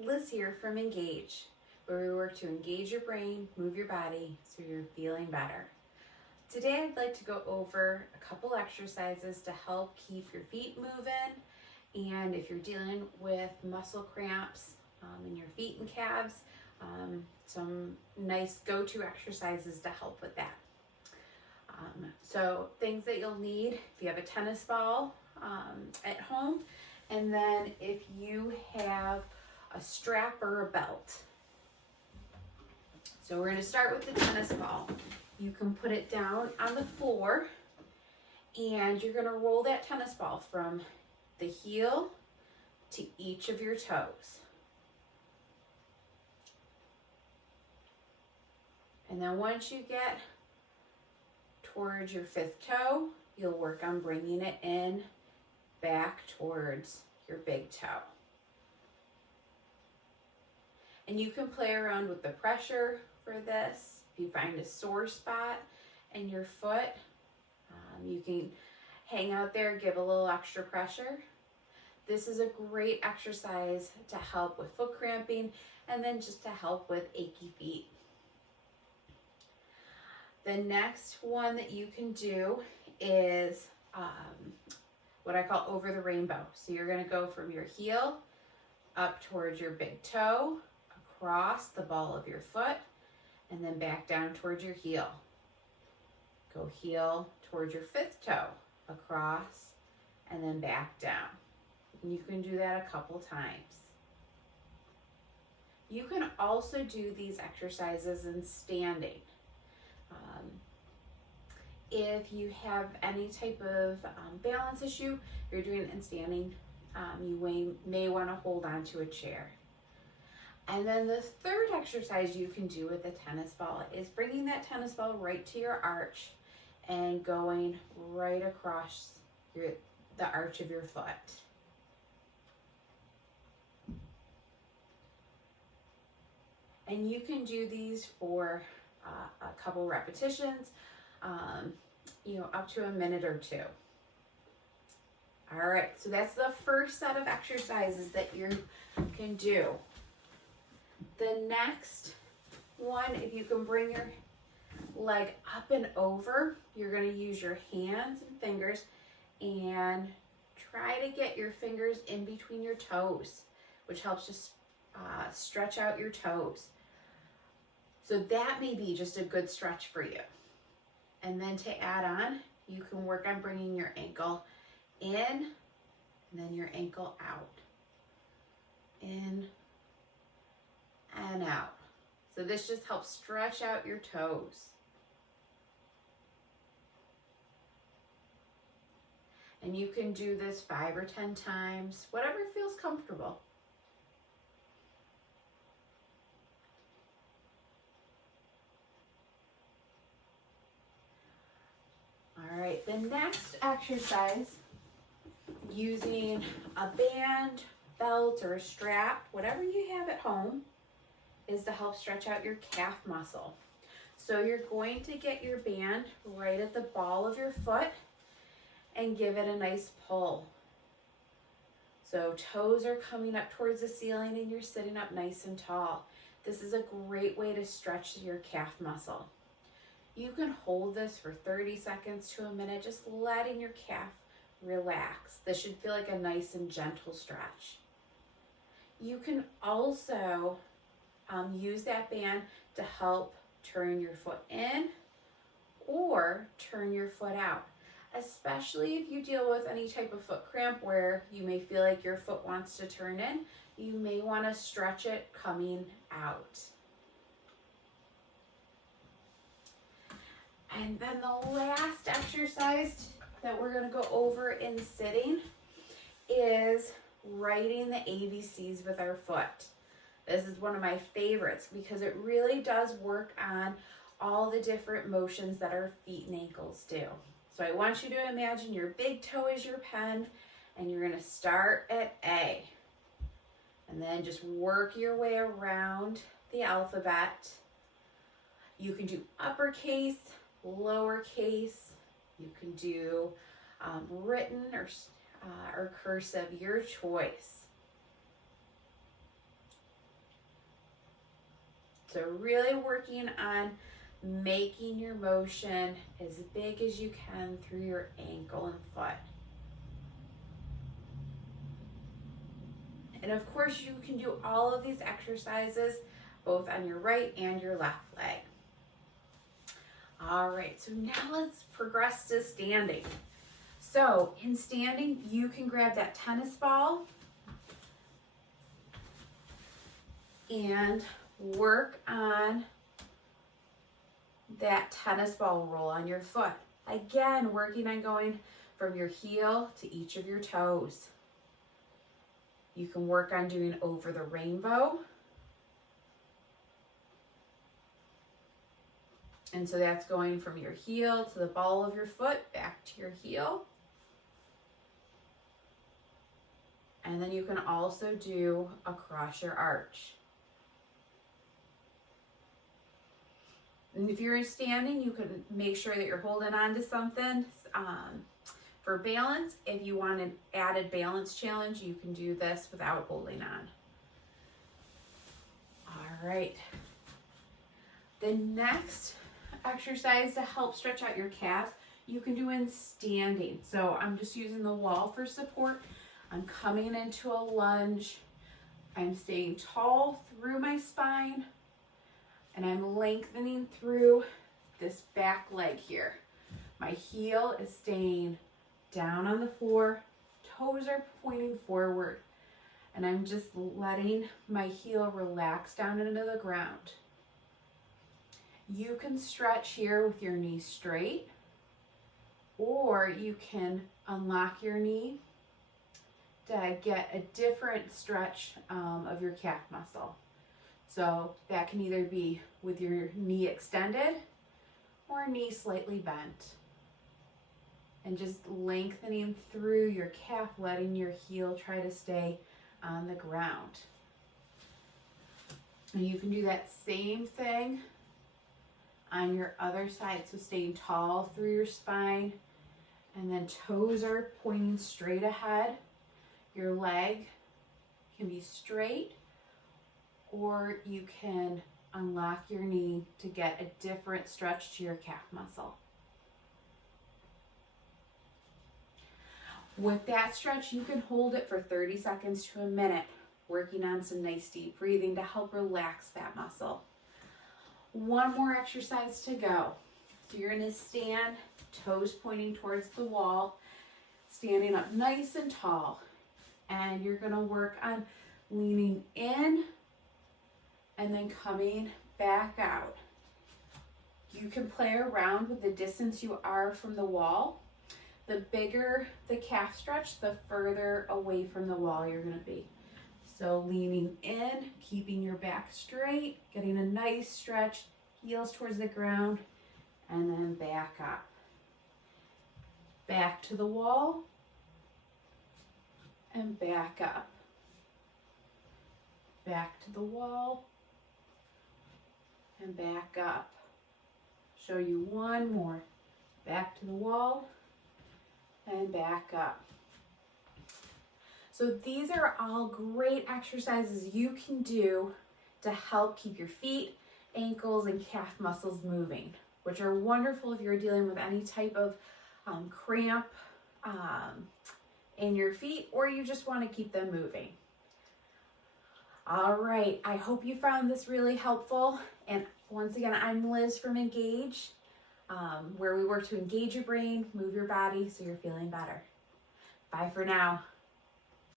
Liz here from Engage, where we work to engage your brain, move your body so you're feeling better. Today I'd like to go over a couple exercises to help keep your feet moving, and if you're dealing with muscle cramps in your feet and calves, some nice go-to exercises to help with that. So things that you'll need: if you have a tennis ball at home, and then if you have a strap or a belt. So we're going to start with the tennis ball. You can put it down on the floor, and you're going to roll that tennis ball from the heel to each of your toes. And then once you get towards your fifth toe, you'll work on bringing it in back towards your big toe. And you can play around with the pressure for this. If you find a sore spot in your foot, you can hang out there, give a little extra pressure. This is a great exercise to help with foot cramping and then just to help with achy feet. The next one that you can do is what I call over the rainbow. So you're going to go from your heel up towards your big toe, across the ball of your foot, and then back down towards your heel. Go heel towards your fifth toe, across, and then back down. And you can do that a couple times. You can also do these exercises in standing. If you have any type of balance issue, you're doing it in standing, you may want to hold on to a chair. And then the third exercise you can do with the tennis ball is bringing that tennis ball right to your arch and going right across the arch of your foot. And you can do these for a couple repetitions, up to a minute or two. All right, so that's the first set of exercises that you can do. The next one, if you can bring your leg up and over, you're going to use your hands and fingers and try to get your fingers in between your toes, which helps just stretch out your toes. So that may be just a good stretch for you. And then to add on, you can work on bringing your ankle in and then your ankle out. In and out. So this just helps stretch out your toes. And you can do this 5 or 10 times, whatever feels comfortable. All right, the next exercise, using a band, belt, or a strap, whatever you have at home, is to help stretch out your calf muscle. So you're going to get your band right at the ball of your foot and give it a nice pull. So toes are coming up towards the ceiling and you're sitting up nice and tall. This is a great way to stretch your calf muscle. You can hold this for 30 seconds to a minute, just letting your calf relax. This should feel like a nice and gentle stretch. You can also use that band to help turn your foot in or turn your foot out, especially if you deal with any type of foot cramp where you may feel like your foot wants to turn in. You may want to stretch it coming out. And then the last exercise that we're going to go over in sitting is writing the ABCs with our foot. This is one of my favorites because it really does work on all the different motions that our feet and ankles do. So I want you to imagine your big toe is your pen, and you're going to start at A. And then just work your way around the alphabet. You can do uppercase, lowercase. You can do written or cursive, your choice. So really working on making your motion as big as you can through your ankle and foot. And of course, you can do all of these exercises both on your right and your left leg. All right, so now let's progress to standing. So in standing, you can grab that tennis ball and work on that tennis ball roll on your foot. Again, working on going from your heel to each of your toes. You can work on doing over the rainbow. And so that's going from your heel to the ball of your foot, back to your heel. And then you can also do across your arch. And if you're standing, you can make sure that you're holding on to something. For balance, if you want an added balance challenge, you can do this without holding on. All right. The next exercise to help stretch out your calves, you can do in standing. So I'm just using the wall for support. I'm coming into a lunge. I'm staying tall through my spine, and I'm lengthening through this back leg here. My heel is staying down on the floor, toes are pointing forward, and I'm just letting my heel relax down into the ground. You can stretch here with your knee straight, or you can unlock your knee to get a different stretch of your calf muscle. So that can either be with your knee extended or knee slightly bent. And just lengthening through your calf, letting your heel try to stay on the ground. And you can do that same thing on your other side. So staying tall through your spine, and then toes are pointing straight ahead. Your leg can be straight, or you can unlock your knee to get a different stretch to your calf muscle. With that stretch, you can hold it for 30 seconds to a minute, working on some nice deep breathing to help relax that muscle. One more exercise to go. So you're going to stand, toes pointing towards the wall, standing up nice and tall. And you're going to work on leaning in and then coming back out. You can play around with the distance you are from the wall. The bigger the calf stretch, the further away from the wall you're going to be. So leaning in, keeping your back straight, getting a nice stretch, heels towards the ground, and then back up. Back to the wall, and back up. Back to the wall, and back up. Show you one more. Back to the wall, and back up. So these are all great exercises you can do to help keep your feet, ankles, and calf muscles moving, which are wonderful if you're dealing with any type of cramp in your feet, or you just want to keep them moving. All right, I hope you found this really helpful. And once again, I'm Liz from Engage, where we work to engage your brain, move your body so you're feeling better. Bye for now.